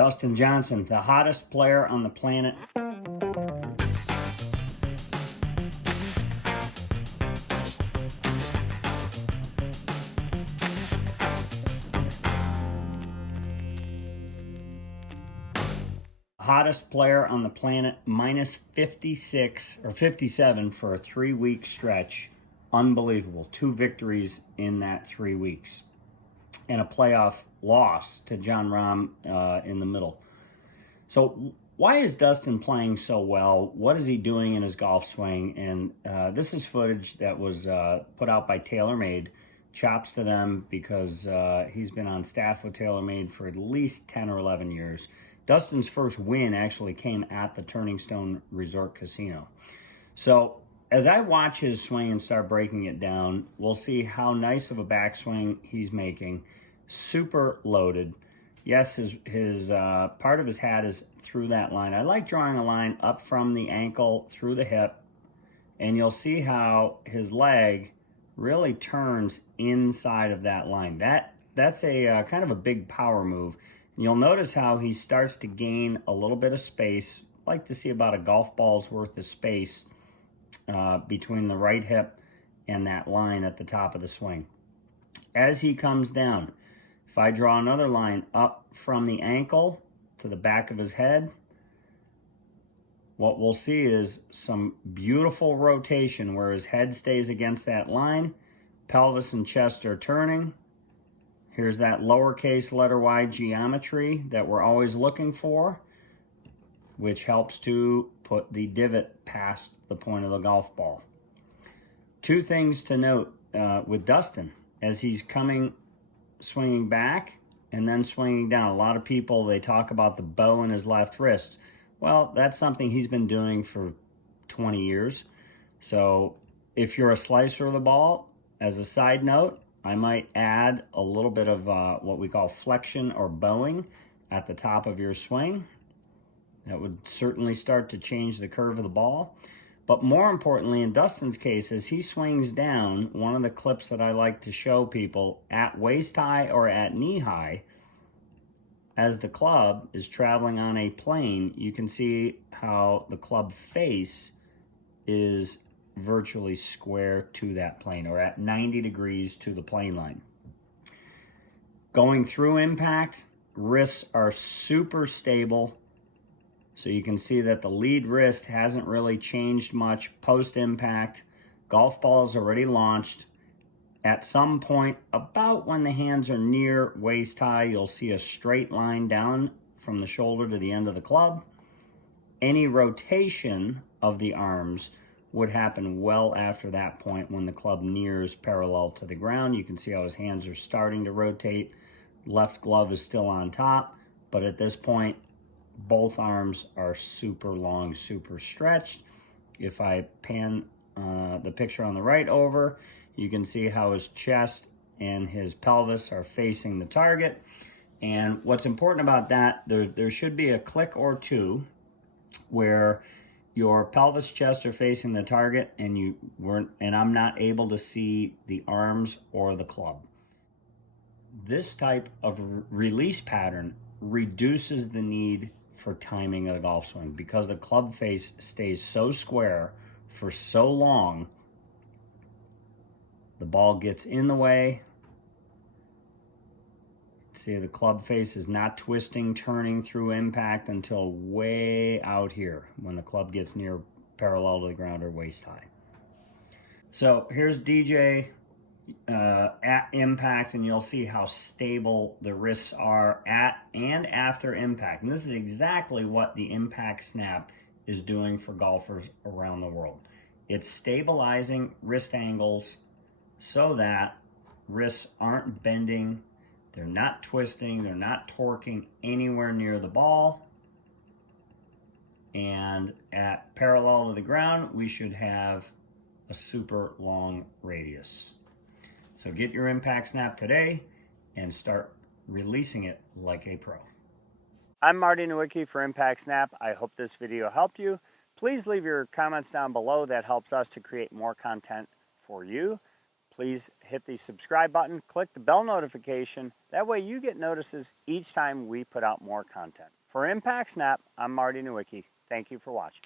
Dustin Johnson, the hottest player on the planet. Hottest player on the planet, minus 56 or 57 for a 3-week stretch. Unbelievable. 2 victories in that 3 weeks. And a playoff loss to John Rahm in the middle. So why is Dustin playing so well? What is he doing in his golf swing? And this is footage that was put out by TaylorMade. Chops to them because he's been on staff with TaylorMade for at least 10 or 11 years. Dustin's first win actually came at the Turning Stone Resort Casino. So as I watch his swing and start breaking it down, we'll see how nice of a backswing he's making. Super loaded. Yes, his part of his hat is through that line. I like drawing a line up from the ankle through the hip, and you'll see how his leg really turns inside of that line. That's a kind of a big power move. You'll notice how he starts to gain a little bit of space. I like to see about a golf ball's worth of space between the right hip and that line at the top of the swing. As he comes down, if I draw another line up from the ankle to the back of his head, what we'll see is some beautiful rotation where his head stays against that line, pelvis and chest are turning. Here's that lowercase letter Y geometry that we're always looking for, which helps to put the divot past the point of the golf ball. 2 things to note with Dustin as he's swinging back and then swinging down. A lot of people, they talk about the bow in his left wrist. Well, that's something he's been doing for 20 years. So if you're a slicer of the ball, as a side note, I might add a little bit of what we call flexion or bowing at the top of your swing. That would certainly start to change the curve of the ball. But more importantly, in Dustin's case, as he swings down, one of the clips that I like to show people at waist high or at knee high, as the club is traveling on a plane, you can see how the club face is virtually square to that plane, or at 90 degrees to the plane line. Going through impact, wrists are super stable. So you can see that the lead wrist hasn't really changed much post-impact. Golf ball is already launched. At some point, about when the hands are near waist high, you'll see a straight line down from the shoulder to the end of the club. Any rotation of the arms would happen well after that point when the club nears parallel to the ground. You can see how his hands are starting to rotate. Left glove is still on top, but at this point, both arms are super long, super stretched. If I pan the picture on the right over, you can see how his chest and his pelvis are facing the target. And what's important about that, there should be a click or two where your pelvis, chest are facing the target and I'm not able to see the arms or the club. This type of release pattern reduces the need for timing of the golf swing because the club face stays so square for so long. The ball gets in the way. See, the club face is not twisting, turning through impact until way out here when the club gets near parallel to the ground or waist high. So here's DJ at impact, and you'll see how stable the wrists are at and after impact. And this is exactly what the impact snap is doing for golfers around the world. It's stabilizing wrist angles so that wrists aren't bending, they're not twisting, they're not torquing anywhere near the ball. And at parallel to the ground, we should have a super long radius. So get your impact snap today and start releasing it like a pro. I'm Marty Nowicki for Impact Snap. I hope this video helped you. Please leave your comments down below. That helps us to create more content for you. please hit the subscribe button, click the bell notification. That way you get notices each time we put out more content. For Impact Snap, I'm Marty Nowicki. Thank you for watching.